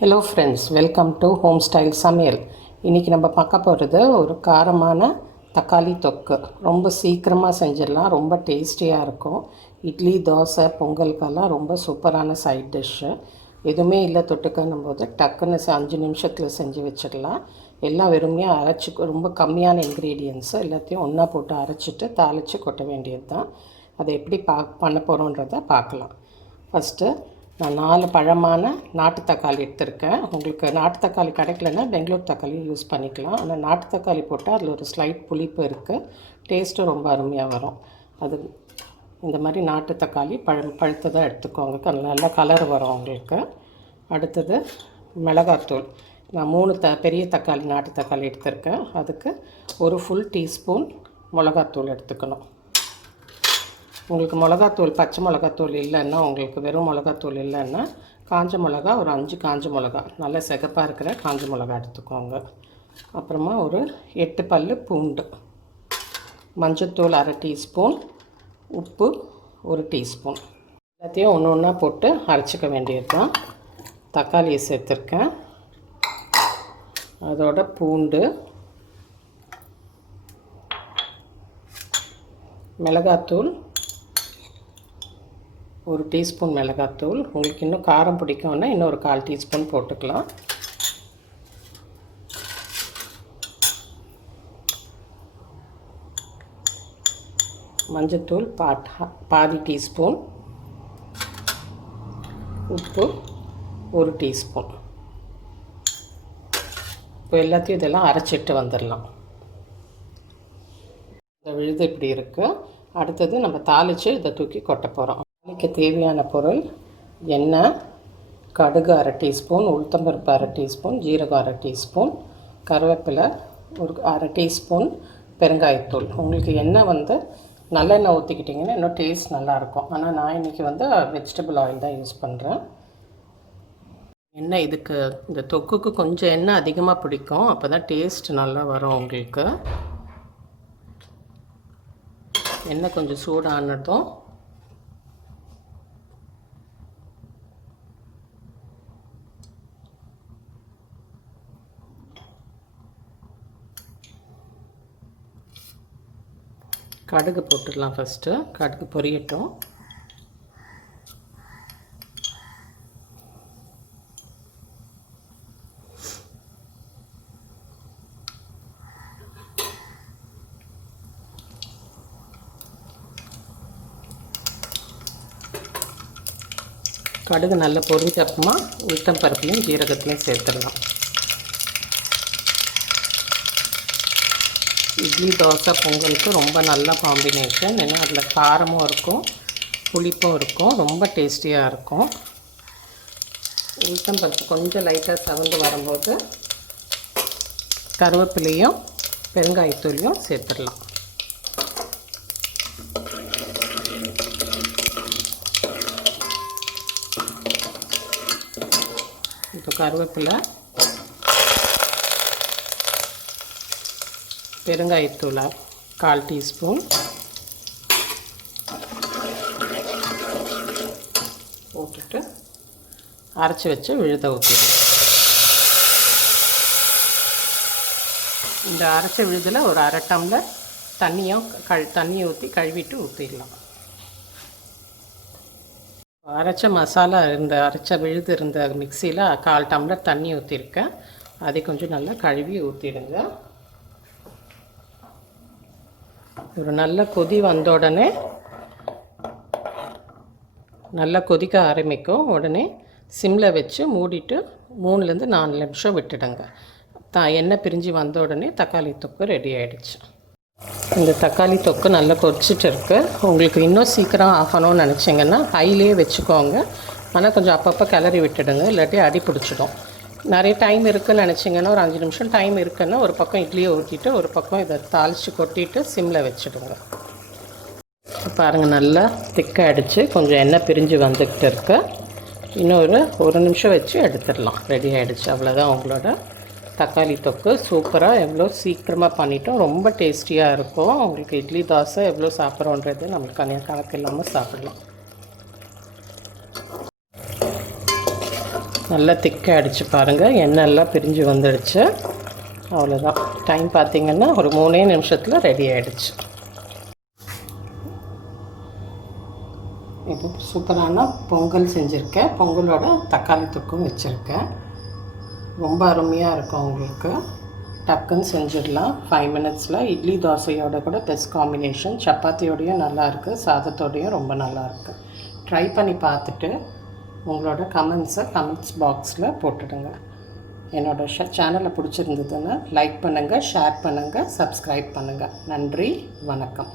Hello friends, welcome to home style சமையல். இன்றைக்கி நம்ம பார்க்க போகிறது ஒரு காரமான தக்காளி தொக்கு. ரொம்ப சீக்கிரமாக செஞ்சிடலாம், ரொம்ப டேஸ்டியாக இருக்கும். இட்லி, தோசை, பொங்கலுக்கெல்லாம் ரொம்ப சூப்பரான சைட் டிஷ்ஷு. எதுவுமே இல்லை தொட்டுக்கன்னும் போது டக்குன்னு 5 நிமிஷத்தில் செஞ்சு வச்சிடலாம். எல்லாம் வெறுமையாக அரைச்சி, ரொம்ப கம்மியான இன்க்ரீடியன்ஸு எல்லாத்தையும் ஒன்றா போட்டு அரைச்சிட்டு தாளித்து கொட்ட வேண்டியது தான். அதை எப்படி பண்ண போகிறோன்றதை பார்க்கலாம். ஃபஸ்ட்டு நான் 4 பழமான நாட்டு தக்காளி எடுத்திருக்கேன். உங்களுக்கு நாட்டு தக்காளி கிடைக்கலன்னா பெங்களூர் தக்காளி யூஸ் பண்ணிக்கலாம். ஆனால் நாட்டு தக்காளி போட்டால் அதில் ஒரு ஸ்லைட் புளிப்பு இருக்குது, டேஸ்ட்டும் ரொம்ப அருமையாக வரும். அது இந்த மாதிரி நாட்டு தக்காளி பழுத்ததாக எடுத்துக்கோங்க, நல்ல கலர் வரும் உங்களுக்கு. அடுத்தது மிளகாத்தூள். நான் 3 பெரிய தக்காளி நாட்டு தக்காளி எடுத்திருக்கேன். அதுக்கு ஒரு ஃபுல் டீஸ்பூன் மிளகாத்தூள் எடுத்துக்கணும். உங்களுக்கு மிளகாத்தூள், பச்சை மிளகாத்தூள் இல்லைன்னா, உங்களுக்கு வெறும் மிளகாத்தூள் இல்லைன்னா காஞ்ச மிளகா ஒரு 5 காஞ்ச மிளகா, நல்ல சிகப்பாக இருக்கிற காஞ்ச மிளகா எடுத்துக்கோங்க. அப்புறமா ஒரு 8 பல் பூண்டு, மஞ்சத்தூள் 1/2 டீஸ்பூன், உப்பு 1 டீஸ்பூன். எல்லாத்தையும் ஒன்று ஒன்றா போட்டு அரைச்சிக்க வேண்டியது தான். தக்காளியை சேர்த்துருக்கேன், அதோட பூண்டு, மிளகாத்தூள் 1 டீஸ்பூன் மிளகாத்தூள். உங்களுக்கு இன்னும் காரம் பிடிக்கும்னா இன்னும் ஒரு 1/4 டீஸ்பூன் போட்டுக்கலாம். மஞ்சத்தூள் பாதி டீஸ்பூன், உப்பு 1 டீஸ்பூன். இப்போ எல்லாத்தையும் இதெல்லாம் அரைச்சிட்டு வந்துடலாம். இந்த விழுது இப்படி இருக்குது. அடுத்தது நம்ம தாளித்து இதை தூக்கி கொட்ட போகிறோம். தாளிக்க தேவையான பொருள்: எண்ணெய், கடுகு 1/2 டீஸ்பூன், உளுத்தம்பருப்பு 1/2 டீஸ்பூன், ஜீரகம் 1/2 டீஸ்பூன், கருவேப்பிலை ஒரு 1/2 டீஸ்பூன், பெருங்காயத்தூள். உங்களுக்கு எண்ணெய் நல்லெண்ணெய் ஊற்றிக்கிட்டிங்கன்னா இன்னும் டேஸ்ட் நல்லாயிருக்கும். ஆனால் நான் இன்றைக்கி வெஜிடபிள் ஆயில் தான் யூஸ் பண்ணுறேன். எண்ணெய் இதுக்கு, இந்த தொக்குக்கு கொஞ்சம் எண்ணெய் அதிகமாக பிடிக்கும், அப்போ தான் டேஸ்ட் நல்லா வரும் உங்களுக்கு. எண்ணெய் கொஞ்சம் சூடானதும் கடுகு போட்டுடலாம். ஃபஸ்ட்டு கடுகு பொரியட்டும். கடுகு நல்லா பொரிஞ்ச அப்புறமா உளுத்தம் பருப்புலையும் ஜீரகத்துலையும் சேர்த்துடலாம். இட்லி, தோசை, பொங்கலுக்கு ரொம்ப நல்ல காம்பினேஷன். ஏன்னா அதில் காரமும் இருக்கும், புளிப்பும் இருக்கும், ரொம்ப டேஸ்டியாக இருக்கும். உளுத்தம் பருப்பு கொஞ்சம் லைட்டாக சவந்து வரும்போது கருவேப்பிலையும் பெருங்காயத்தூளையும் சேர்த்துடலாம். இப்போ கருவேப்பிலை, பெருங்காயத்தூள் 1/4 டீஸ்பூன் போட்டுட்டு அரைச்சி வச்சு விழுத ஊற்றிடுவோம். இந்த அரைச்ச விழுதில் ஒரு 1/2 டம்ளர் தண்ணியை ஊற்றி கழுவிட்டு ஊற்றிடலாம். அரைச்ச மசாலா அரைச்ச விழுது இருந்த மிக்சியில் 1/4 டம்ளர் தண்ணி ஊற்றிருக்கேன். அதை கொஞ்சம் நல்லா கழுவி ஊற்றிடுங்க. ஒரு நல்ல கொதி வந்த உடனே, நல்லா கொதிக்க ஆரம்பிக்கும். உடனே சிம்மில் வச்சு மூடிட்டு 3லேருந்து 4 நிமிஷம் விட்டுடுங்க. எண்ணெய் பிரிஞ்சு வந்த உடனே தக்காளி தொக்கு ரெடி ஆகிடுச்சு. இந்த தக்காளி தொக்கு நல்லா கொதிச்சிட்டு இருக்குது. உங்களுக்கு இன்னும் சீக்கிரம் ஆகணும்னு நினச்சிங்கன்னா ஹைலேயே வச்சுக்கோங்க. ஆனால் கொஞ்சம் அப்பப்போ கிளறி விட்டுடுங்க, இல்லாட்டி அடி பிடிச்சிடும். நிறைய டைம் இருக்குதுன்னு நினச்சிங்கன்னா ஒரு 5 நிமிஷம் டைம் இருக்குன்னா ஒரு பக்கம் இட்லியை ஊற்றிட்டு ஒரு பக்கம் இதை தாளித்து கொட்டிட்டு சிம்மில் வச்சுடுங்க. பாருங்கள், நல்லா திக்காகிடுச்சு, கொஞ்சம் எண்ணெய் பிரிஞ்சு வந்துக்கிட்டு இருக்கு. இன்னொரு 1 நிமிஷம் வச்சு எடுத்துடலாம். ரெடி ஆகிடுச்சு. அவ்வளோதான் உங்களோட தக்காளி தொக்கு. சூப்பராக, எவ்வளோ சீக்கிரமாக பண்ணிட்டோம், ரொம்ப டேஸ்டியாக இருக்கும். உங்களுக்கு இட்லி, தோசை எவ்வளோ சாப்பிட்றோன்றது நம்மளுக்கு கணக்கு இல்லாமல் சாப்பிடலாம். நல்லா திக்காக அடித்து பாருங்கள், எண்ணெய் எல்லாம் பிரிஞ்சு வந்துடுச்சு. அவ்வளோதான். டைம் பார்த்திங்கன்னா ஒரு 3 நிமிஷத்தில் ரெடி ஆகிடுச்சு. இப்போ சூப்பரான பொங்கல் செஞ்சுருக்கேன். பொங்கலோட தக்காளி தொக்கும் வச்சுருக்கேன். ரொம்ப அருமையாக இருக்கும். உங்களுக்கு டக்குன்னு செஞ்சிடலாம் 5 மினிட்ஸில். இட்லி தோசையோட கூட பெஸ்ட் காம்பினேஷன். சப்பாத்தியோடையும் நல்லாயிருக்கு, சாதத்தோடையும் ரொம்ப நல்லாயிருக்கு. ட்ரை பண்ணி பார்த்துட்டு உங்களோட கமெண்ட்ஸ் பாக்ஸில் போட்டுடுங்க. என்னோடய சேனலை பிடிச்சிருந்ததுன்னா லைக் பண்ணுங்கள், ஷேர் பண்ணுங்கள், சப்ஸ்கிரைப் பண்ணுங்கள். நன்றி, வணக்கம்.